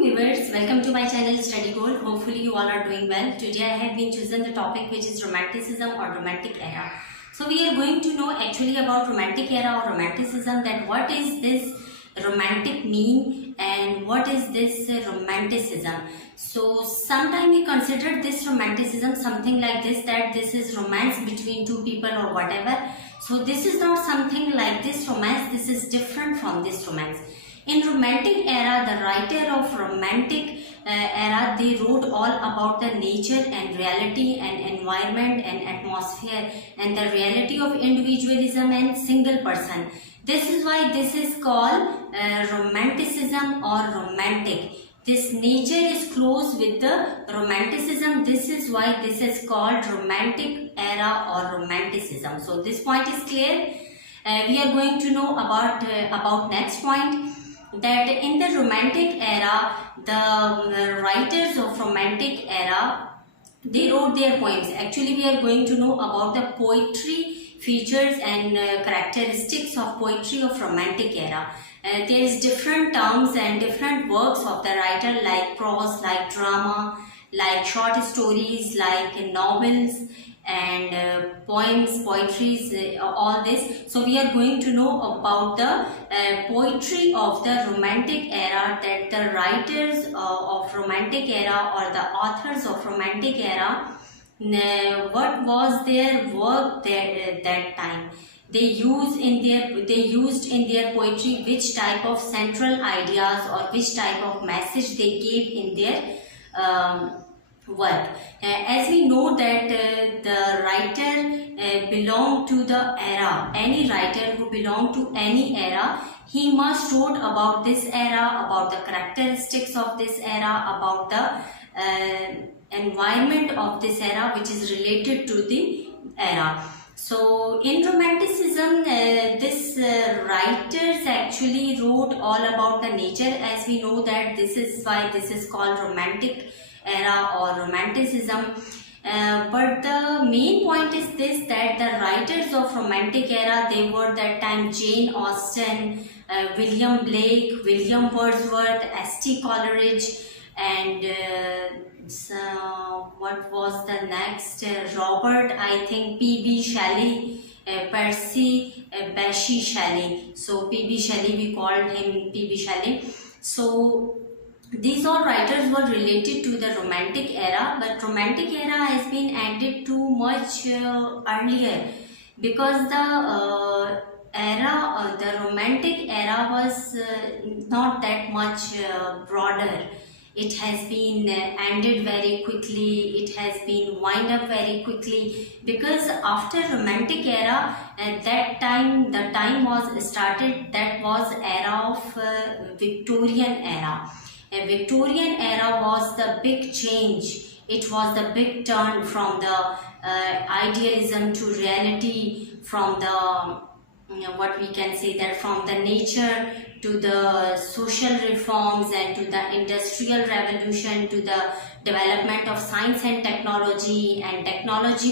viewers, welcome to my channel Study Gold. Hopefully you all are doing well. Today I have been chosen the topic which is romanticism or romantic era. So we are going to know actually about romantic era or romanticism, that what is this romantic mean and what is this romanticism. So sometimes we consider this romanticism something like this, that this is romance between two people or whatever. So this is not something like this romance, this is different from this romance. In romantic era, the writer of romantic era, they wrote all about the nature and reality and environment and atmosphere and the reality of individualism and single person. This is why this is called romanticism or romantic. This nature is close with the romanticism. This is why this is called romantic era or romanticism. So this point is clear. We are going to know about next point, that in the romantic era, the writers of romantic era, they wrote their poems. Actually, we are going to know about the poetry features and characteristics of poetry of romantic era. There is different terms and different works of the writer, like prose, like drama, like short stories, like novels and poems, poetries, all this. So we are going to know about the poetry of the romantic era, that the writers of romantic era or the authors of romantic era, what was their work there that time. They used in their poetry which type of central ideas or which type of message they gave in their work. As we know that the writer belonged to the era, any writer who belonged to any era, he must wrote about this era, about the characteristics of this era, about the environment of this era which is related to the era. So in romanticism, this writers actually wrote all about the nature. As we know that this is why this is called romantic era or romanticism. But the main point is this, that the writers of romantic era, they were that time Jane Austen, William Blake, William Wordsworth, S.T. Coleridge, and so what was the next? Robert, I think P.B. Shelley, Percy Bysshe Shelley. So P.B. Shelley, we called him P.B. Shelley. So these all writers were related to the romantic era, but romantic era has been ended too much earlier, because the the romantic era was not that much broader. It has been ended very quickly, it has been wind up very quickly, because after romantic era, at that time, the time was started, that was era of Victorian era. A Victorian era was the big change. It was the big turn from the idealism to reality, from the what we can say, that from the nature to the social reforms and to the industrial revolution, to the development of science and technology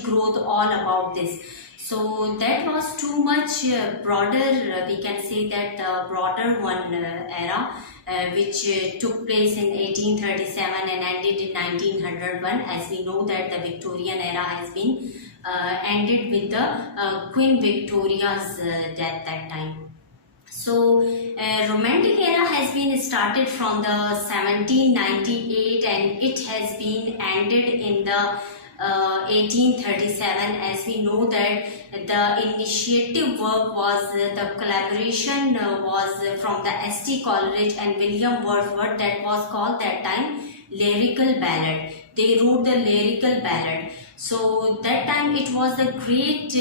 growth, all about this. So that was too much broader, we can say that the broader one era, which took place in 1837 and ended in 1901. As we know that the Victorian era has been ended with the Queen Victoria's death that time. So romantic era has been started from the 1798 and it has been ended in the 1837. As we know that the initiative work was, the collaboration was from the S.T. Coleridge and William Wordsworth, that was called that time lyrical ballad. They wrote the lyrical ballad. So that time it was the great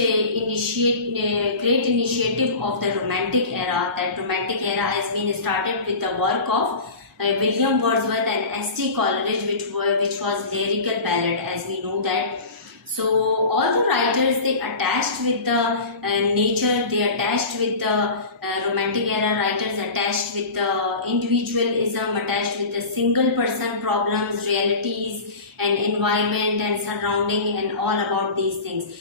initiative of the romantic era. That romantic era has been started with the work of William Wordsworth and S.T. Coleridge, which was lyrical ballad, as we know that. So all the writers, they attached with the nature, they attached with the romantic era writers, attached with the individualism, attached with the single person problems, realities and environment and surrounding and all about these things.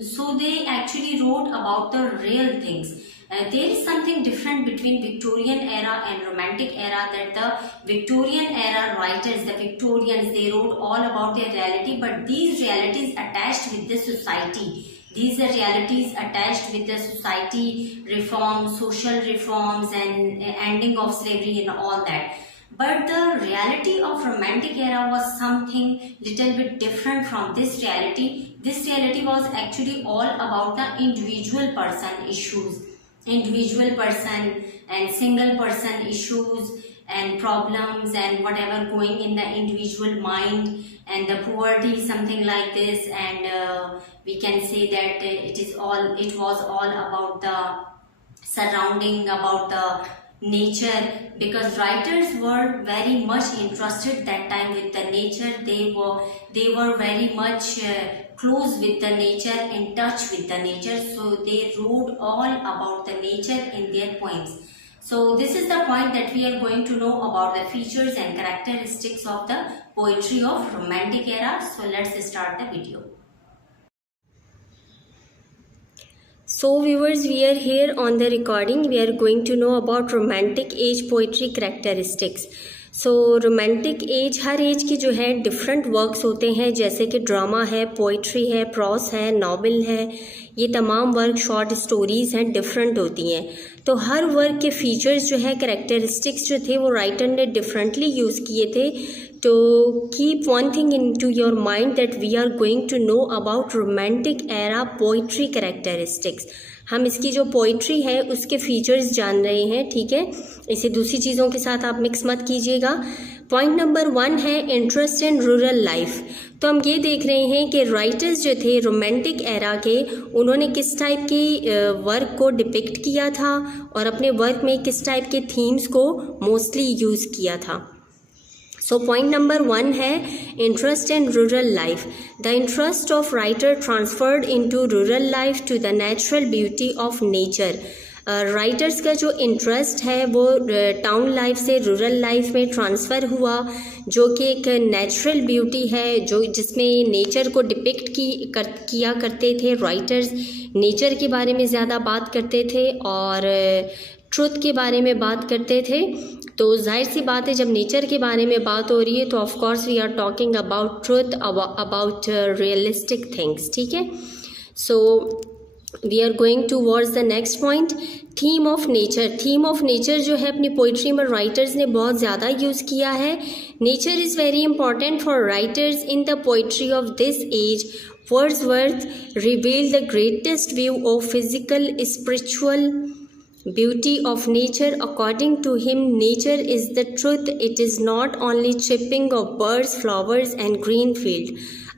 So they actually wrote about the real things. there is something different between Victorian era and Romantic era, that the Victorian era writers, the Victorians, they wrote all about their reality, but these realities attached with the society. These are realities attached with the society reforms, social reforms, and ending of slavery and all that. But the reality of Romantic era was something little bit different from this reality. This reality was actually all about the individual person issues, individual person and single person issues and problems and whatever going in the individual mind, and the poverty, something like this. And we can say that it was all about the surrounding, about the nature, because writers were very much interested that time with the nature. They were very much close with the nature, in touch with the nature, so they wrote all about the nature in their poems. So this is the point that we are going to know about the features and characteristics of the poetry of Romantic era. So let's start the video. So viewers, we are here on the recording. We are going to know about romantic age poetry characteristics. So romantic age, हर एज की जो है different works होते हैं, जैसे कि ड्रामा है, पोइट्री है, प्रॉस है, नॉवेल है, ये तमाम वर्क शॉर्ट स्टोरीज़ हैं, डिफरेंट होती हैं. तो हर वर्क के फीचर्स जो है, कैरेक्टरिस्टिक्स जो थे, वो राइटर ने डिफरेंटली यूज़ किए थे. तो keep one thing in to your mind that we are going to know about romantic era poetry characteristics. हम इसकी जो पोइट्री है उसके फीचर्स जान रहे हैं, ठीक है. इसे दूसरी चीज़ों के साथ आप मिक्स मत कीजिएगा. पॉइंट नंबर 1 है इंटरेस्ट इन रूरल लाइफ. तो हम ये देख रहे हैं कि राइटर्स जो थे रोमांटिक एरा के, उन्होंने किस टाइप की वर्क को डिपिक्ट किया था और अपने वर्क में किस टाइप के थीम्स को मोस्टली यूज़ किया था. So point number 1 है interest in rural life. The interest of writer transferred into rural life to the natural beauty of nature. Writers का जो इंटरेस्ट है वो टाउन लाइफ से रूरल लाइफ में ट्रांसफ़र हुआ, जो कि एक नेचुरल ब्यूटी है, जो जिसमें नेचर को डिपिक्ट किया करते थे. राइटर्स नेचर के बारे में ज़्यादा बात करते थे और ट्रुथ के बारे में बात करते थे. तो जाहिर सी बात है, जब नेचर के बारे में बात हो रही है तो of course we are talking about truth, about realistic things, ठीक है. So we are going towards the next point, theme of nature. Theme of nature जो है अपनी पोइट्री में राइटर्स ने बहुत ज़्यादा यूज़ किया है. Nature is very important for writers in the poetry of this age. Wordsworth revealed the greatest view of physical, spiritual beauty of nature. According to him, nature is the truth. It is not only chirping of birds, flowers and green field.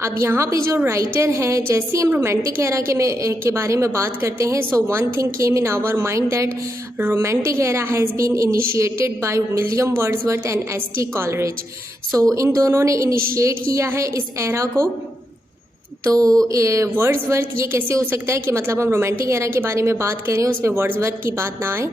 अब यहाँ पे जो राइटर हैं, जैसे हम romantic era के बारे में बात करते हैं, so one thing came in our mind that romantic era has been initiated by William Wordsworth and S T. Coleridge. So इन दोनों ने इनिशिएट किया है इस एरा को. तो वर्ड्सवर्थ, ये कैसे हो सकता है कि मतलब हम रोमांटिक एरा के बारे में बात कर रहे हैं, उसमें वर्ड्सवर्थ की बात ना आए.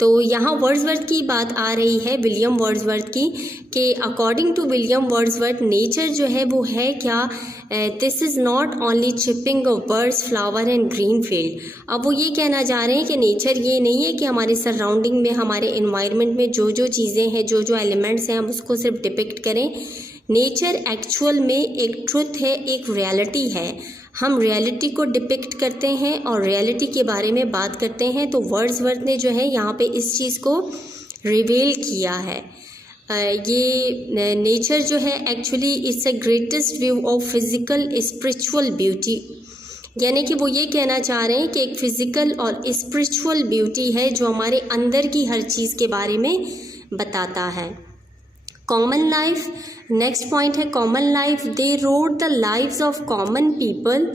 तो यहाँ वर्ड्सवर्थ की बात आ रही है, विलियम वर्ड्सवर्थ की, कि according to William Wordsworth nature जो है वो है क्या, this is not only chirping of birds, flower and green field. अब वो ये कहना चाह रहे हैं कि नेचर ये नहीं है कि हमारे सराउंडिंग में, हमारे इन्वायरमेंट में जो जो चीज़ें हैं, जो जो एलिमेंट्स हैं, हम उसको सिर्फ डिपिक्ट करें. नेचर एक्चुअल में एक ट्रुथ है, एक रियलिटी है. हम रियलिटी को डिपिक्ट करते हैं और रियलिटी के बारे में बात करते हैं. तो वर्ड्सवर्थ ने जो है यहाँ पे इस चीज़ को रिवील किया है. ये नेचर जो है actually it's a greatest view of physical spiritual beauty. यानी कि वो ये कहना चाह रहे हैं कि एक फ़िज़िकल और स्पिरिचुअल ब्यूटी है जो हमारे अंदर की हर चीज़ के बारे में बताता है. कॉमन लाइफ, नेक्स्ट पॉइंट है common life. They road the lives of common people,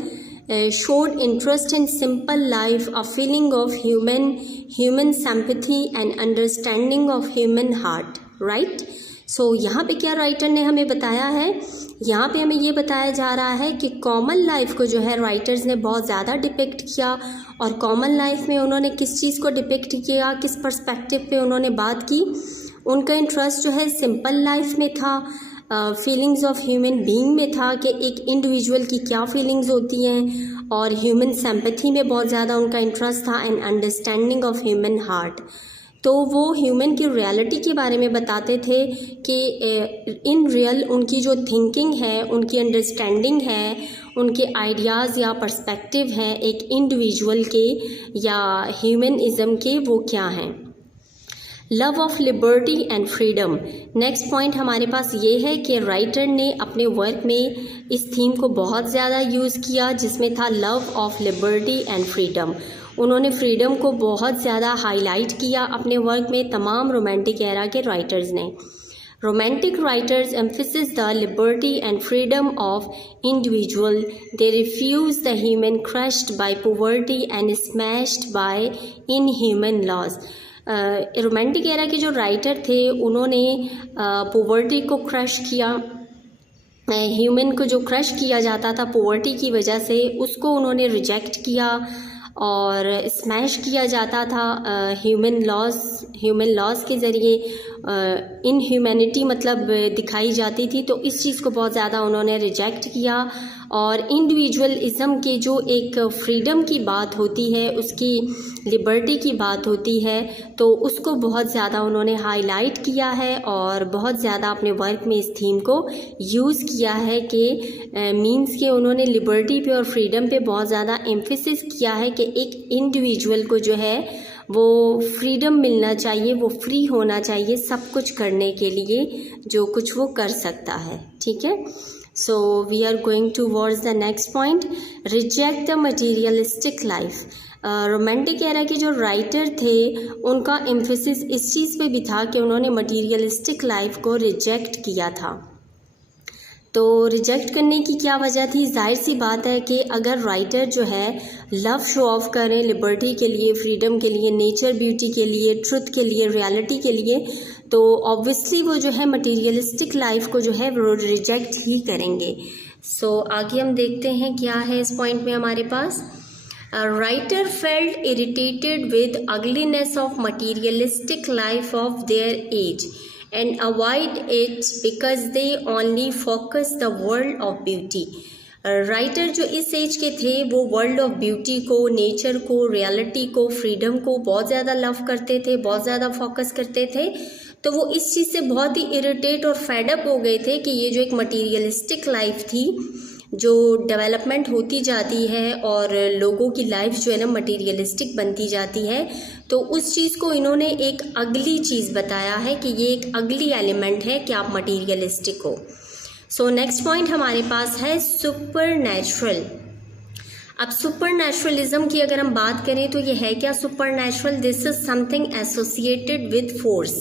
showed interest in simple life, a feeling of human sympathy and understanding of human heart, right? So यहाँ पे क्या राइटर ने हमें बताया है, यहाँ पे हमें ये बताया जा रहा है कि कॉमन लाइफ को जो है राइटर्स ने बहुत ज़्यादा डिपिक्ट किया. और कॉमन लाइफ में उन्होंने किस चीज़ को डिपिक्ट किया, किस पर्सपेक्टिव पे उन्होंने बात की. उनका इंटरेस्ट जो है सिंपल लाइफ में था, फीलिंग्स ऑफ ह्यूमन बीइंग में था कि एक इंडिविजुअल की क्या फीलिंग्स होती हैं, और ह्यूमन सिंपैथी में बहुत ज़्यादा उनका इंटरेस्ट था, and understanding of human heart. तो वो ह्यूमन की रियलिटी के बारे में बताते थे कि इन रियल उनकी जो थिंकिंग है, उनकी अंडरस्टैंडिंग है, उनके आइडियाज़ या पर्सपेक्टिव हैं एक इंडिविजुअल के या ह्यूमनिज़म के, वो क्या हैं। Love of liberty and freedom. Next point हमारे पास ये है कि राइटर ने अपने वर्क में इस थीम को बहुत ज़्यादा यूज़ किया, जिसमें था love of liberty and freedom. उन्होंने फ्रीडम को बहुत ज़्यादा हाईलाइट किया अपने वर्क में, तमाम रोमांटिक एरा के राइटर्स ने। Romantic writers emphasis the liberty and freedom of individual, they refuse the human crushed by poverty and smashed by inhuman laws. Romantic era के जो राइटर थे उन्होंने पॉवर्टी को क्रश किया, ह्यूमन को जो क्रश किया जाता था पॉवर्टी की वजह से, उसको उन्होंने रिजेक्ट किया और स्मैश किया जाता था ह्यूमन लॉज के ज़रिए। इनह्यूमैनिटी मतलब दिखाई जाती थी, तो इस चीज़ को बहुत ज़्यादा उन्होंने रिजेक्ट किया। और इंडिविजुअलिज़म के जो एक फ्रीडम की बात होती है, उसकी लिबर्टी की बात होती है, तो उसको बहुत ज़्यादा उन्होंने हाईलाइट किया है और बहुत ज़्यादा अपने वर्क में इस थीम को यूज़ किया है कि मींस के उन्होंने लिबर्टी पे और फ्रीडम पे बहुत ज़्यादा एम्फेसिस किया है कि एक इंडिविजुअल को जो है वो फ्रीडम मिलना चाहिए, वो फ्री होना चाहिए सब कुछ करने के लिए जो कुछ वो कर सकता है। ठीक है, so we are going towards the next point, reject the materialistic life. Romantic era के जो राइटर थे उनका एम्फेसिस इस चीज़ पे भी था कि उन्होंने मटीरियलिस्टिक लाइफ को रिजेक्ट किया था। तो रिजेक्ट करने की क्या वजह थी? जाहिर सी बात है कि अगर राइटर जो है लव शो ऑफ करें लिबर्टी के लिए, फ्रीडम के लिए, नेचर ब्यूटी के लिए, ट्रुथ के लिए, रियलिटी के लिए, तो ऑब्वियसली वो जो है मटीरियलिस्टिक लाइफ को जो है वो रिजेक्ट ही करेंगे। सो आगे हम देखते हैं क्या है इस पॉइंट में हमारे पास। Writer felt irritated with ugliness of materialistic life of their age and avoid it because they only focus the world of beauty। Writer जो इस एज के थे वो वर्ल्ड ऑफ ब्यूटी को, नेचर को, रियलिटी को, फ्रीडम को बहुत ज़्यादा लव करते थे, बहुत ज़्यादा फोकस करते थे। तो वो इस चीज़ से बहुत ही इरिटेट और फेडअप हो गए थे कि ये जो एक मटीरियलिस्टिक लाइफ थी, जो डेवलपमेंट होती जाती है और लोगों की लाइफ जो है ना मटीरियलिस्टिक बनती जाती है, तो उस चीज़ को इन्होंने एक अगली चीज़ बताया है कि ये एक अगली एलिमेंट है कि आप मटीरियलिस्टिक हो। सो नेक्स्ट पॉइंट हमारे पास है सुपर नेचुरल। अब सुपर नेचुरलिज्म की अगर हम बात करें तो ये है क्या super natural? This is something associated with force.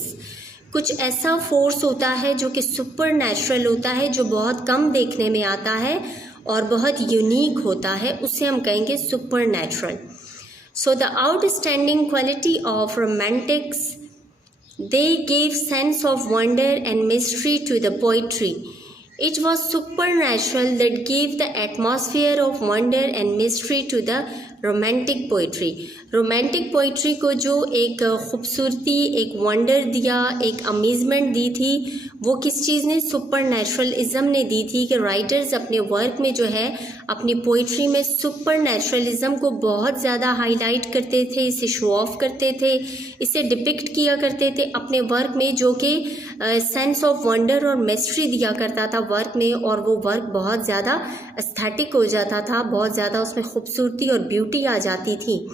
कुछ ऐसा फोर्स होता है जो कि सुपर नेचुरल होता है, जो बहुत कम देखने में आता है और बहुत यूनिक होता है, उससे हम कहेंगे supernatural. So the outstanding quality of romantics, they gave sense of wonder and mystery to the poetry. It was supernatural that gave the atmosphere of wonder and mystery to the romantic poetry। Romantic poetry को जो एक खूबसूरती, एक वंडर दिया, एक अमेजमेंट दी थी, वो किस चीज़ ने? सुपर नेचुरलिज्म ने दी थी कि राइटर्स अपने वर्क में जो है अपनी पोइट्री में सुपर नेचुरलिज्म को बहुत ज़्यादा हाईलाइट करते थे, इसे शो ऑफ करते थे, इसे डिपिक्ट किया करते थे अपने वर्क में, जो कि सेंस ऑफ वंडर और मिस्ट्री दिया करता था वर्क में, और वो वर्क बहुत ज़्यादा एस्थेटिक हो जाता था, बहुत ज़्यादा उसमें खूबसूरती और ब्यूटी आ जाती थी।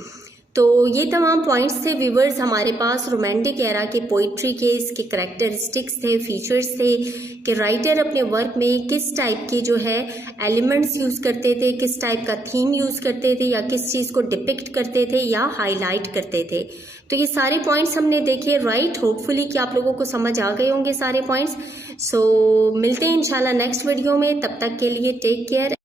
तो ये तमाम पॉइंट्स थे व्यूवर्स हमारे पास रोमांटिक एरा के पोइट्री के, इसके करैक्टरिस्टिक्स थे, फीचर्स थे कि राइटर अपने वर्क में किस टाइप के जो है एलिमेंट्स यूज़ करते थे, किस टाइप का थीम यूज़ करते थे, या किस चीज़ को डिपिक्ट करते थे या हाईलाइट करते थे। तो ये सारे पॉइंट्स हमने देखे, राइट। होपफुली कि आप लोगों को समझ आ गए होंगे सारे पॉइंट्स। सो मिलते हैं इंशाल्लाह नेक्स्ट वीडियो में, तब तक के लिए टेक केयर।